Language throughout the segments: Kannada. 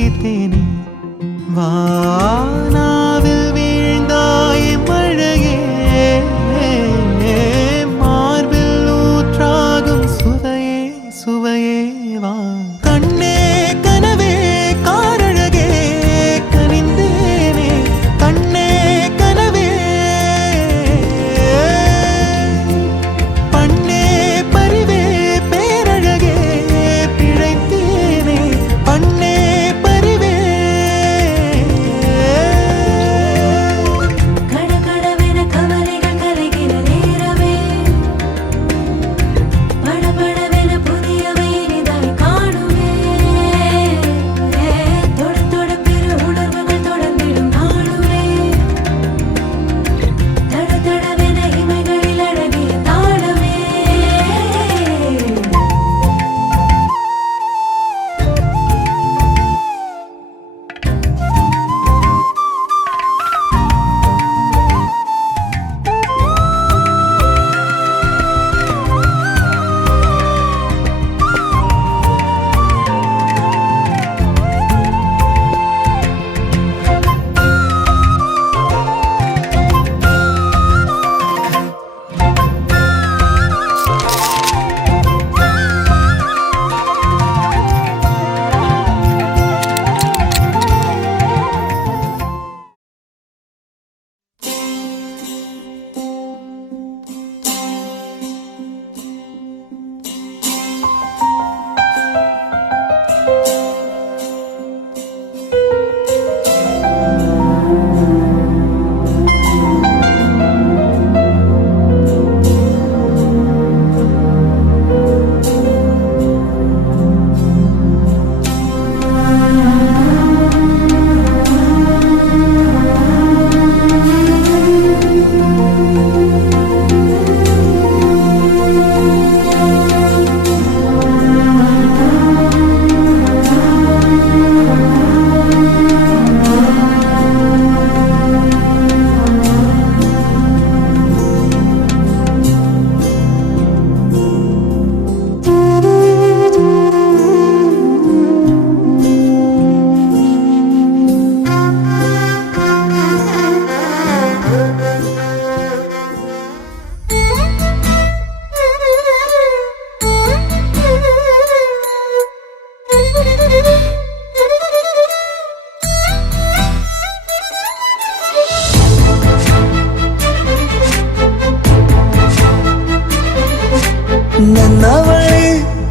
வைத்தேனே வானாவில் வீழ்ந்தாய் மழையே மார்பில் ஊற்றாகும் சுவையே சுவையே வா கண்ணே கனவே காரழகே கனிந்தேனே கண்ணே கனவே பண்ணே பரிவே பேரழகே பிழைத்தேனே பண்ணே பரிவே கடகடவென கவலைகள் கலைகிற நேரமே படபடவென புதியவை இனிதாய் காணுமே தொட தொட பெரு உணர்வுகள் தொடர்ந்திடும் நாளுமே தட தடவென இமைகளில் அழகிய தாளமே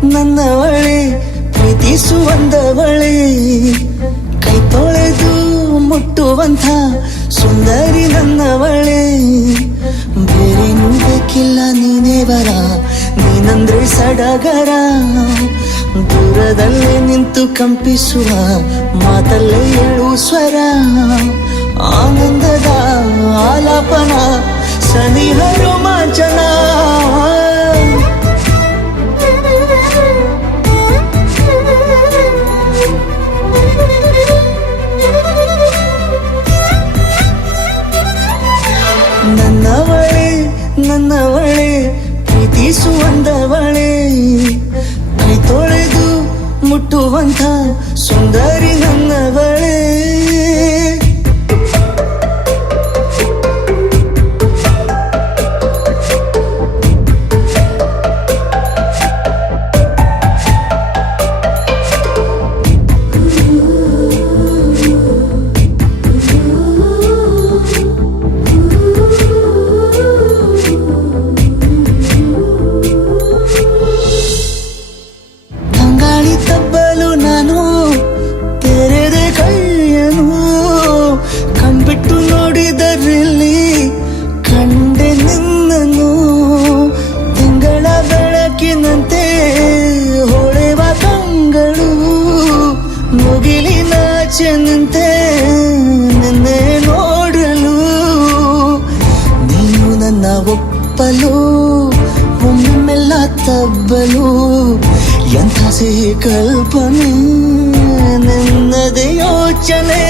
ನನ್ನವಳೆ ಪ್ರೀತಿಸುವಂದವಳೆ ಕೈ ತೊಳೆದು ಮುಟ್ಟುವಂಥ ಸುಂದರಿ ನನ್ನವಳೆ ಬೇರೇನೂ ಬೇಕಿಲ್ಲ ನೀನೇ ಬರ ನೀನಂದ್ರೆ ಸಡಗರ ದೂರದಲ್ಲೇ ನಿಂತು ಕಂಪಿಸುವ ಮಾತಲ್ಲೇ ಏಳು ಸ್ವರ ಆನಂದದ ಆಲಾಪನ ಸನಿಹ ರೋಮಾಂಚನ ನನ್ನವಳೆ ಪ್ರೀತಿಸುವಂದವಳೆ ಕೈ ತೊಳೆದು ಮುಟ್ಟುವಂಥ ಸುಂದರಿ ನನ್ನವಳೆ ತಬ್ಬಲು ನಾನು ತೆರೆದೆ ಕೈಯನು ಕಂಬಿಟ್ಟು ನೋಡಿದರಲ್ಲಿ ಕಂಡೆ ನಿನ್ನನು ತಿಂಗಳ ಬೆಳಕಿನಂತೆ ಹೊಳೆವ ಕಂಗಳು ಮುಗಿಲಿನಾಚೆ ನಿಂತೆ ನಿನ್ನೆ ನೋಡಲು ನೀನು ನನ್ನ ಒಪ್ಪಲು ಒಮ್ಮೆಲ್ಲ ತಬ್ಬಲು ಎಂಥ ಕಲ್ಪನೆ ನಿನ್ನದೇ ಯೋಚನೆ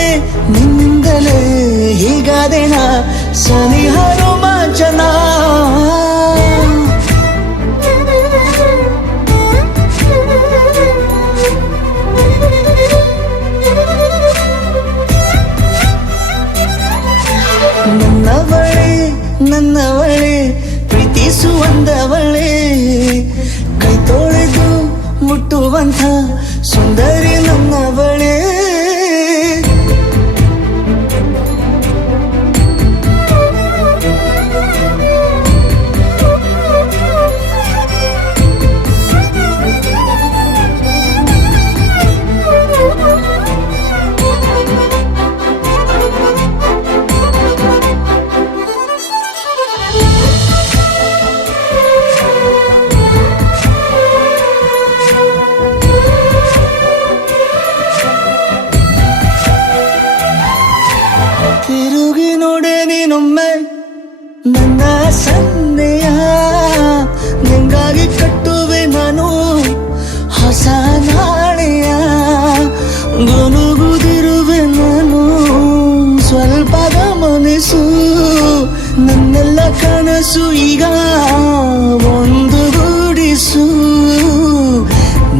ನಿನ್ನಿಂದಲೇ ಹೀಗಾದೆನ ಸನಿಹ ರೋಮಾಂಚನ ಮುಟ್ಟುವಂಥ ಸುಂದರಿ ನನ್ನವಳೇ. ತಿರುಗಿ ನೋಡೆ ನೀನೊಮ್ಮೆ ನನ್ನ ಸನ್ನೆಯ, ನಿಂಗಾಗಿ ಕಟ್ಟುವೆ ನಾನು ಹೊಸ ನಾಳೆಯ. ಗುನುಗುದಿರುವೆ ನಾನು ಸ್ವಲ್ಪ ಗಮನಿಸು, ನನ್ನೆಲ್ಲ ಕನಸು ಈಗ ಒಂದು ಗೂಡಿಸು.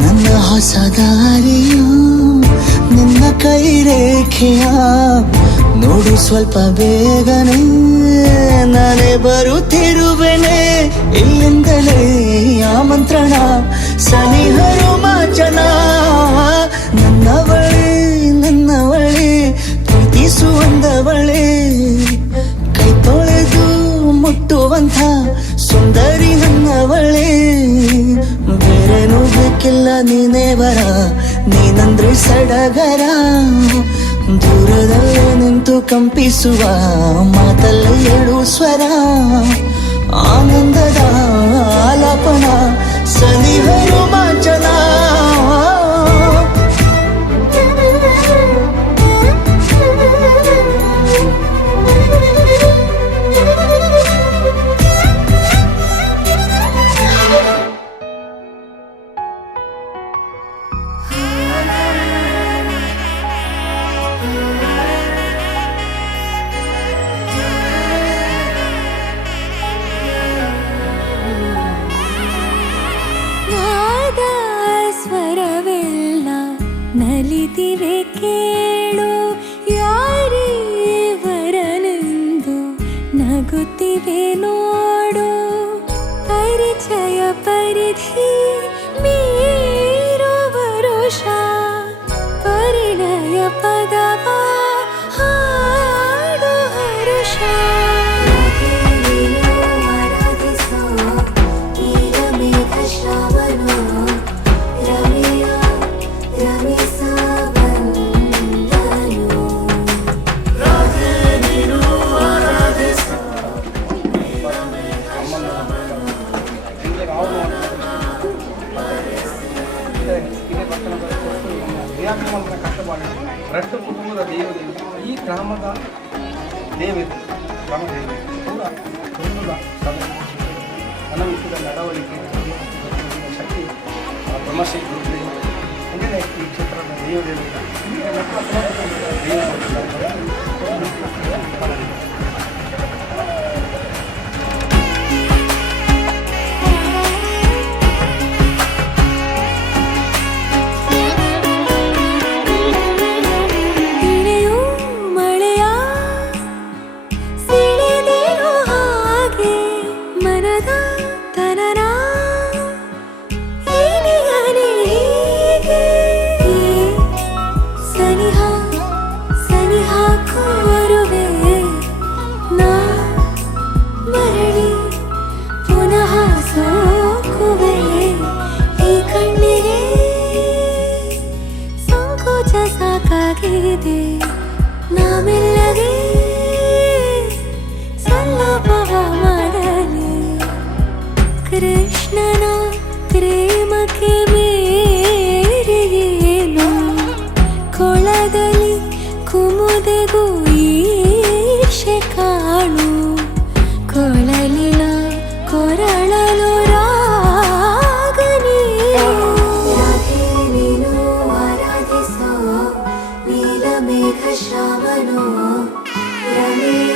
ನನ್ನ ಹೊಸ ದಾರಿಯು ನಿನ್ನ ಕೈ ರೇಖೆಯ ನೋಡು ಸ್ವಲ್ಪ ಬೇಗನೆ, ನಾನೇ ಬರುತ್ತಿರುವೆನೆ ಇಲ್ಲಿಂದಲೇ. ಆಮಂತ್ರಣ ಸನಿಹ ರೋಮಾಂಚನ, ನನ್ನವಳೇ ನನ್ನವಳೇ ಪ್ರೀತಿಸುವಂದವಳೇ. ಕೈ ತೊಳೆದು ಮುಟ್ಟುವಂಥ ಸುಂದರಿ ನನ್ನವಳೇ. ಬೇರೇನೂ ಬೇಕಿಲ್ಲ ನೀನೇ ಬರ, ನೀನಂದ್ರೆ ಸಡಗರ. ದೂರದಲ್ಲೇ ನಿಂತು ಕಂಪಿಸುವ ಮಾತಲ್ಲಿ ಏಳು ಸ್ವರ. ಆನಂದದ ಆಲಾಪನ ಸನಿಹ ರೋಮಾಂಚನ. ಸ್ವರವೆಲ್ಲ ನಲಿದಿವೆ ಕೇಳು, ಯಾರೀವರನೆಂದು ನಗುತ್ತಿವೆ ನೋಡು. ಪರಿಚಯ ಪರಿಧಿ ಮೀರುವ ವರುಷ, ಪರಿಣಯ ಪದವ ಹಾಡು ಹರುಷ. ರಟ್ಟು ಕುಟುಂಬದ ದೇವತೆ ಈ ಗ್ರಾಮದ ದೇವತೆ, ಗ್ರಾಮ ದೇವತೆ ಕೂಡ ಕುಟುಂಬದ ಮನವಿಸಿದ ನಡವಳಿಕೆ ಶಕ್ತಿ ಬ್ರಹ್ಮಶ್ರೀ ಗುರುಗಳೇ ಹಾಗೆಯೇ ಈ ಕ್ಷೇತ್ರದ ದೇವತೆಗಳಿಂದ ನಾಮೆಲ್ಲಗೆ ಸಲ್ಲಭವ ಮಾಡಲಿ. ಕೃಷ್ಣನ ಪ್ರೇಮಕ್ಕೆ ಮೇರೆಯೇನು, ಕೊಳದಲ್ಲಿ ಕುಮುದೆಗೂ ಈರ್ಷೆ ಕಾಣು. ಕೊಳಲಿನ ಕೊರಳಲು ರಾಗ ನೀನು ಆರಾಧಿಸೋ ನೀಲಮೇಘ ಶ್ರಾವಣೋ. ರಮೆಯ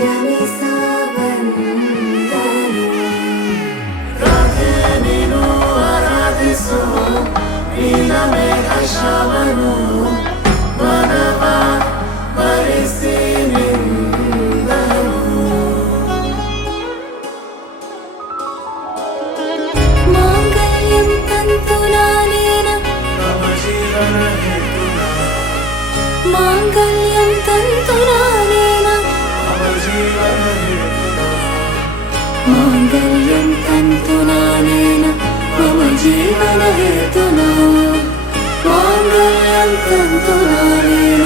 ರಮಿಸ ಬಂದನು, ರಾಧೆ ನೀನು ಆರಾಧಿಸೋ ನೀಲಮೇಘ ಶ್ರಾವಣೋ. ವನವ ವರಿಸಿ ನಿಂದನು, ಮಾಂಗಲ್ಯಂ ತಂತು ನಾನು जीवन हेतुना मांगल्यं तन्तुना नेन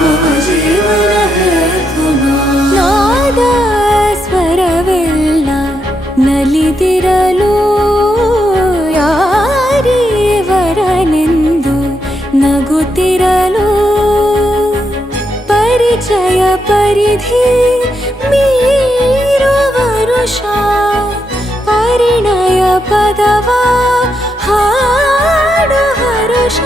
मम जीवन हेतुना नाद स्वरवेल्ल नलिदिरलु यारीवरनेंदु नगुತ್ತಿರಲು ಪರಿಚಯ ಪರಿಧಿ ಮೀರುವ ವರುಷ ಪರಿಣಯ ಪದವ ಹಾಡು ಹರುಷ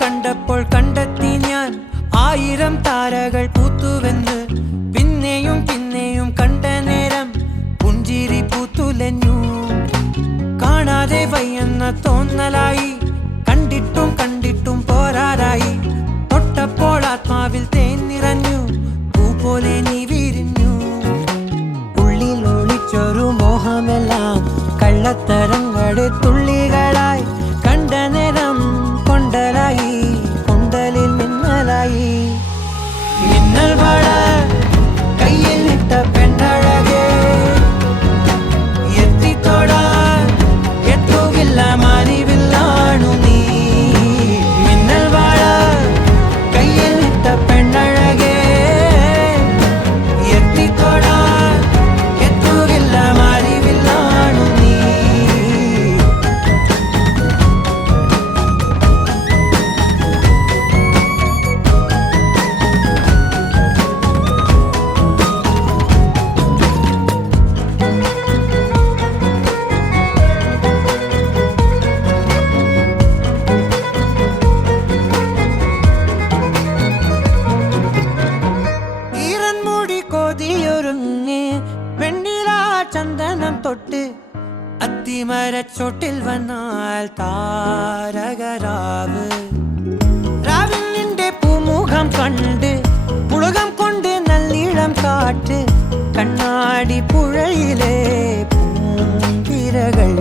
കണ്ടപ്പോൾ കണ്ടെത്തി ഞാൻ 1000 താരകൾ പൂത്തുവെന്ന് പിന്നെയും പിന്നെയും കണ്ട നേരം പുഞ്ചിരി പൂത്തുലഞ്ഞു കാണാതെ വയ്യെന്ന തോന്നലായി കണ്ടിട്ടും കണ്ടിട്ടും പോരാറായി തൊട്ടപ്പോൾ ആത്മാവിൽ തേൻ നിറഞ്ഞു പൂ പോലെ നീ വിരിഞ്ഞു ഉള്ളിൽ ഒളിച്ചൊരു മോഹമെല്ലാം കള്ളത്തരങ്ങളുടെ തുള്ളികളായി കണ്ട നേരം കൊണ്ടലായി കൊണ്ടലിൽ മിന്നലായി മിന്നൽ വള കയ്യിൽ ഇട്ട പെണ്ണഴകേ എത്തിത്തൊടാൻ എത്തുകില്ല മാറിവില്ലാണു നീ മിന്നൽ വള കയ്യിൽ ഇട്ട പെണ്ണഴകേ എത്തിത്തൊടാൻ എത്തുകില്ല മാറിവില്ലാണു നീ ചന്ദനം തൊട്ട് അത്തിമരച്ചോട്ടിൽ വന്നാൽ താരകരാവ് രാവിൽ നിന്റെ പൂമുഖം കണ്ട് പുളകം കൊണ്ട് നല്ലീളം കാറ്റ് കണ്ണാടി പുഴയിലെ പൂന്തിരകൾ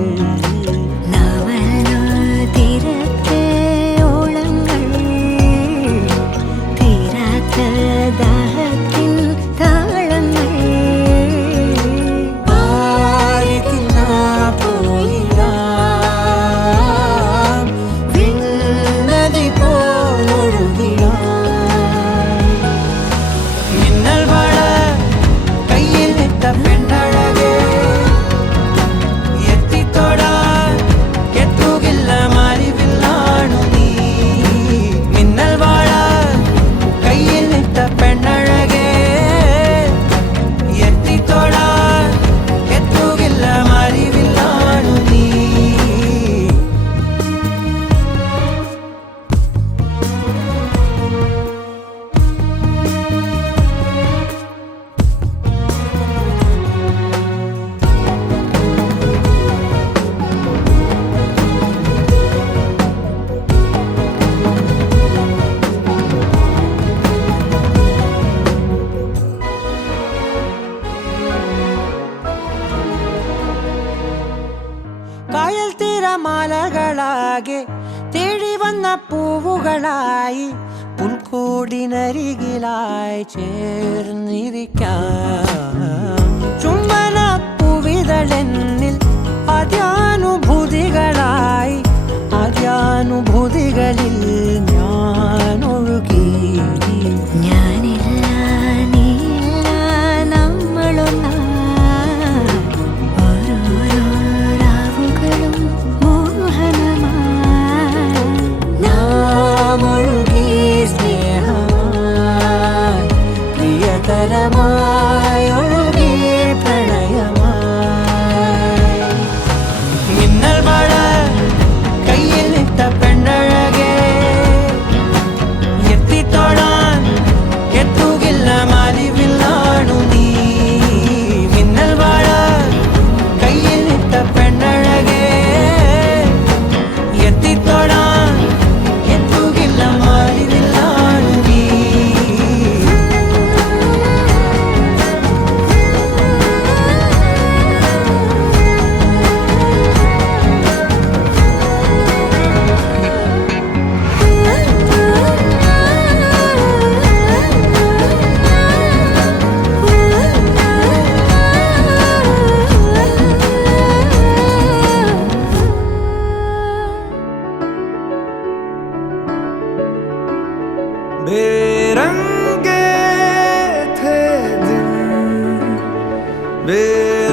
കായൽ തീരമാലകളാകെ തേടി വന്ന പൂവുകളായി പുൽക്കൂടിനരികിലായി ചേർന്നിരിക്കാം ചുംബന പൂവിതളെന്നിൽ ആദ്യാനുഭൂതികളായി ആദ്യാനുഭൂതികളിൽ ഞാൻ ഒഴുകി സ്നേഹമായി പ്രിയതരമായി ഒഴുകി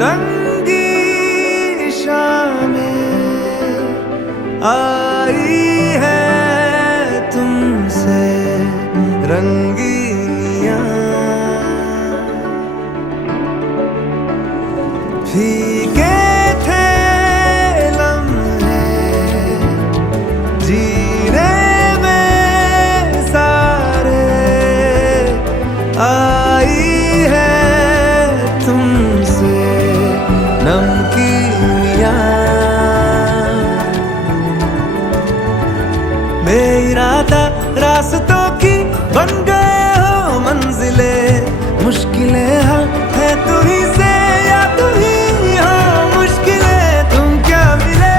रंगी शामें आई है तुमसे रंगीनियां, फीके थे लम्हे जीने में सारे, आई है तुमसे नमकीनियां। बेइरादा रास्तों की बन गए हो मंजिले, मुश्किलें हाँ है तू ही से या तू ही हो मुश्किलें। तुम क्या मिले,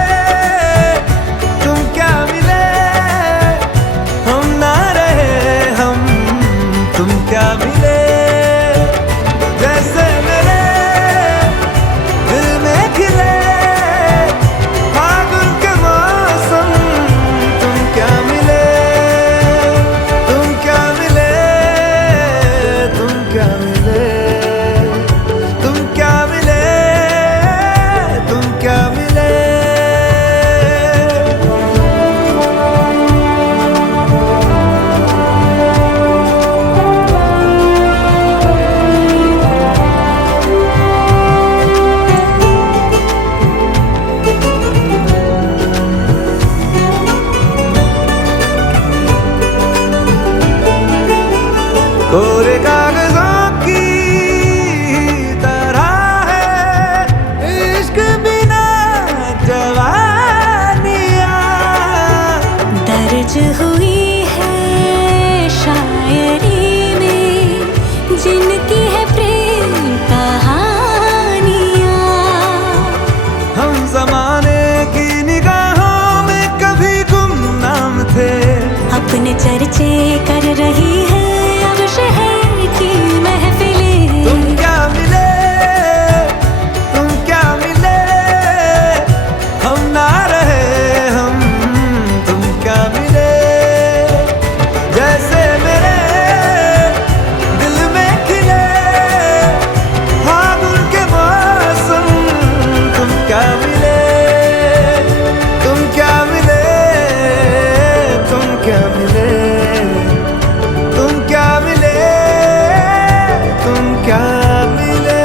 तुम क्या मिले, हम ना रहे हम, तुम क्या मिले। जैसे मेरे दिल में खिले फागुन के मौसम, तुम क्या मिले, तुम क्या मिले, तुम क्या मिले, तुम क्या मिले, तुम क्या मिले। कोरे कागजों की तरह है इश्क बिना जवानियां, दर्ज हुई है शायरी में जिनकी है प्रेम कहानियां। हम जमाने की निगाहों में कभी गुमनाम थे, अपने चर्चे कर रही है अब शहर की महफिलें। तुम क्या मिले, तुम क्या मिले, हम ना रहे हम, तुम क्या मिले। जैसे मेरे दिल में खिले फागुन के मौसम, तुम क्या मिले, तुम क्या मिले, तुम क्या मिले, तुम क्या मिले, तुम क्या मिले।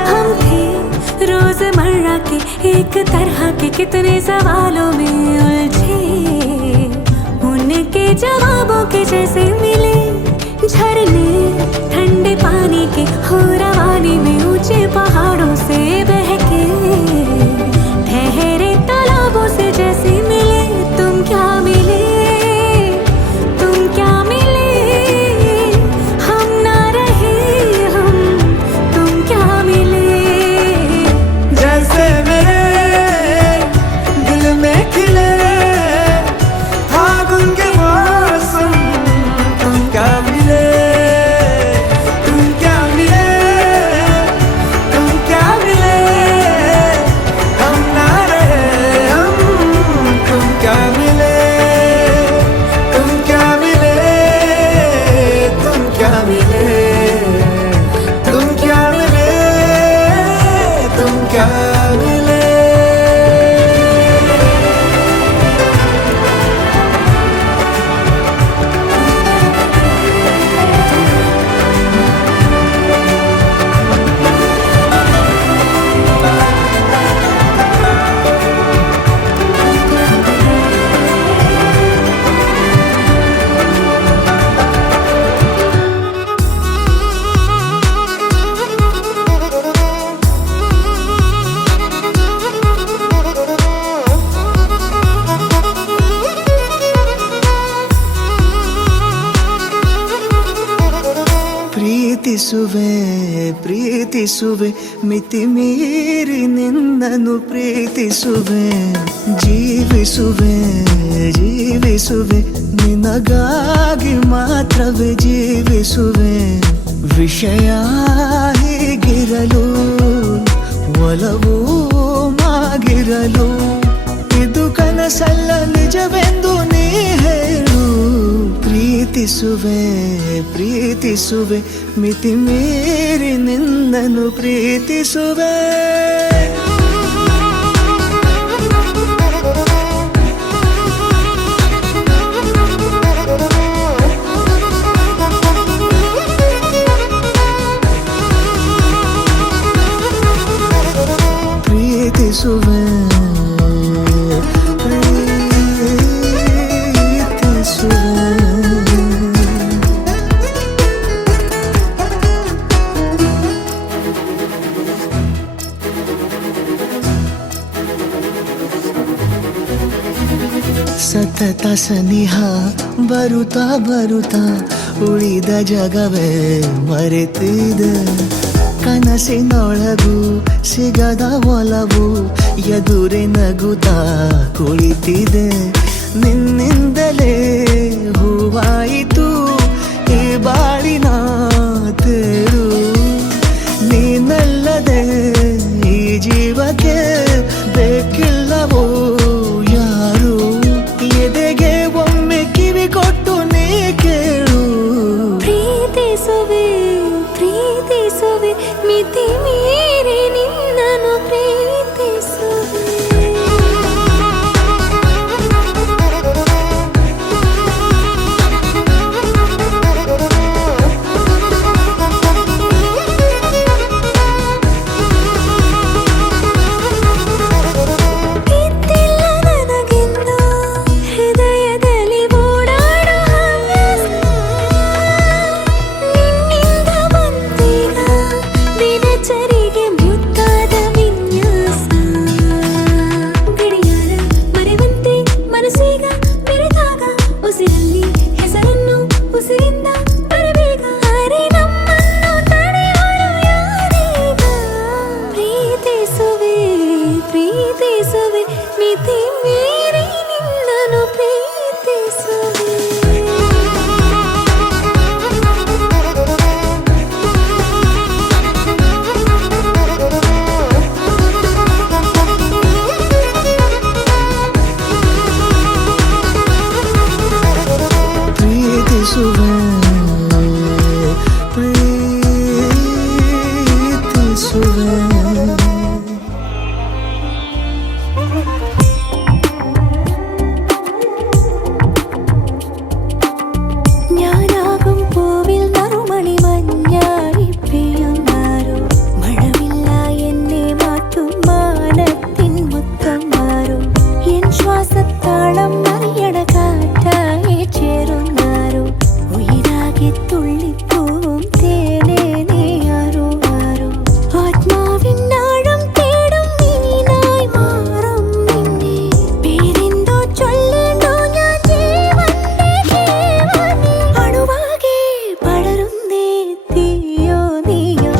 हम थे रोजमर्रा के एक तरह के कितने सवालों में उलझे, उनके जवाबों के जैसे मिले झरने ठंडे पानी के हो रवानी में, ऊंचे पहाड़ों से बहके ठहरे तालाबों से जैसे मिले। तुम क्या मिले, तुम क्या मिले, हम ना रहे हम, तुम क्या मिले। जैसे मेरे दिल में खिले फागुन के मौसम, तुम क्या मिले, तुम क्या मिले, तुम क्या मिले, हम ना रहे हम, तुम क्या मिले, तुम क्या मिले, तुम क्या मिले, तुम क्या मिले, तुम क्या मिले। ಪ್ರೀತಿಸುವೆ ಮಿತಿ ಮೀರಿ ನಿನ್ನನ್ನು ಪ್ರೀತಿಸುವೆ, ಜೀವಿಸುವೆ ನಿನಗಾಗಿ ಮಾತ್ರವೇ ಜೀವಿಸುವೆ. ವಿಷಯ ಹೀಗಿರಲು ಒಲವು ಮಾಗಿರಲು ಪ್ರೀತಿಸುವೆ ಪ್ರೀತಿಸುವೆ ಮಿತಿ ಮೀರಿ ನಿನ್ನನ್ನು ಪ್ರೀತಿಸುವೆ ಪ್ರೀತಿಸುವೆ ಸತತ ಸನಿಹ ಬರುತ್ತಾ ಬರುತ್ತಾ ಉಳಿದ ಜಗವೇ ಮರೆತಿದೆ ಕನಸಿನೊಳಗೂ ಸಿಗದ ಒಲವು ಎದುರೆ ನಗುತ್ತಾ ಕುಳಿತಿದೆ ನಿನ್ನಿಂದಲೇ ಹೂವಾಯಿತು ಈ ಬಾಳಿನ ತೇರು ನೀನಲ್ಲದೆ ಈ ಜೀವಕ್ಕೆ ಬೇಕಿಲ್ಲವೋ ಯಾರು ಎದೆಗೆ ಒಮ್ಮೆ ಕಿವಿ ಕೊಟ್ಟು ನೀ ಕೇಳು ಪ್ರೀತಿಸುವೆ ಪ್ರೀತಿಸುವೆ ಮಿತಿ ಮೀರಿ ನಿನ್ನನ್ನು ಪ್ರೀತಿಸುವೆ ಇದ್ದಿಲ್ಲ ನನಗೆಂದು ಹೃದಯದಲ್ಲಿ ಓಡಾಡೋ ಹವ್ಯಾಸ ನಿನ್ನಿಂದ ಬಂದೀಗ ದಿನಚರಿಗೆ ಮುದ್ದಾದ ವಿನ್ಯಾಸ ಗಡಿಯಾರ ಮರೆವಂತೆ ಮನಸ್ಸೀಗ ಬೆರೆತಾಗ ಉಸಿರಲ್ಲಿ ಹೆಸರನ್ನು ಉಸಿರಿಂದ ಬರಬೇಗ ಅರೆ ನಮ್ಮನ್ನು ತಡೆಯೋರು ಯಾರೀಗ ಪ್ರೀತಿಸುವೆ ಪ್ರೀತಿಸುವೆ ಮಿತಿ ಮೀರಿ ನಿನ್ನನ್ನು ಪ್ರೀತಿಸುವೆ ಪ್ರೀತಿಸುವೆ ಪ್ರೀತಿಸುವೆ ഞാനാകും പൂവിൽ നറുമണി മഞ്ഞായി പെയ്യുന്നാരോ മഴവില്ല എന്നെ മാറ്റും മാനത്തിൻ മുത്തം മാറും എൻ ശ്വാസത്താളം അറിയണ കാറ്റായി ചേരുന്നാരോ ഉയരാകെ തുള്ളിപ്പോവും തേനേ നീ ആരോ ആരോ ആത്മാവിൻ ആഴം തേടും മീനായി മാറും നിന്നെ പേരെന്തോ ചൊല്ലേണ്ടോ ഞാൻ ജീവന്റെ ജീവനെ അണുവാകെ പടരുന്നേ തീയോ നീയോ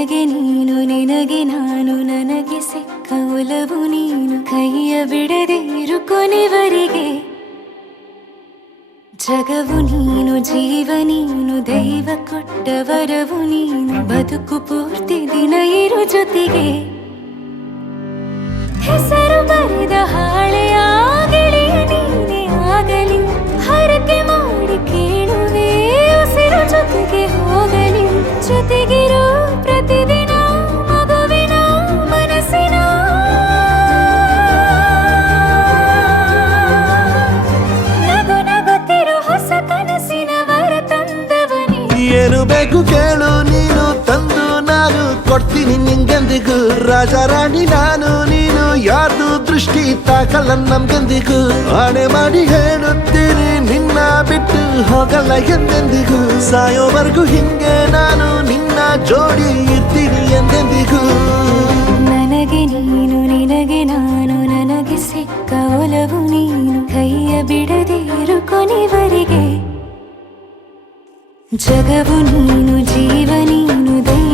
ನನಗೆ ನೀನು ನಿನಗೆ ನಾನು ನನಗೆ ಸಿಕ್ಕ ಒಲವು ನೀನು ಕೈಯ ಬಿಡದೆ ಇರು ಕೊನೆವರೆಗೆ ಜಗವು ನೀನು ಜೀವ ನೀನು ದೈವ ಕೊಟ್ಟ ವರವು ನೀನು ಬದುಕು ಪೂರ್ತಿ ದಿನ ಇರು ಜೊತೆಗೆ ಹೆಸರು ಬರೆದ ಹಾಳೆಯ ಗೆಳೆಯ ನೀನೇ ಆಗಲಿ ಹರಕೆ ಮಾಡಿ ಕೇಳುವೆ ಉಸಿರು ಜೊತೆಗೆ ಹೋಗಲಿ ಜೊತೆಗಿರೋ ಪ್ರತಿದಿನ ಮಗುವಿನ ಮನಸ್ಸಿನ ನಗು ನಗುತ್ತಿರೋ ಹೊಸ ಕನಸಿನ ವರ ತಂದವನೇ ಏನು ಬೇಕು ಕೇಳು ನೀನು ತಂದು ನಾನು ಕೊಡ್ತೀನಿ ನಿಂಗೆಂದಿಗೂ ರಾಜ ರಾಣಿ ನಾನು ನೀನು ಯಾರ್ದು ದೃಷ್ಟಿ ತಾಕಲ್ಲ ನಮ್ಗೆಂದಿಗೂ ಆಣೆ ಮಾಡಿ ಹೇಳುತ್ತೀನಿ ನಿನ್ನ ಬಿಟ್ಟು ಹೋಗಲ್ಲ ಎಂದೆಂದಿಗೂ ಸಾಯೋವರೆಗೂ ಹಿಂಗೆ ನಾನು ನಿನ್ನ ಜೋಡಿ ಇರ್ತೀನಿ ಎಂದೆಂದಿಗೂ ನನಗೆ ನೀನು ನಿನಗೆ ನಾನು ನನಗೆ ಸಿಕ್ಕ ಒಲವು ನೀನು ಕೈಯ ಬಿಡದೆ ಇರು ಕೊನೆವರೆಗೆ ಜಗವು ನೀನು ಜೀವ ನೀನು ದೈವ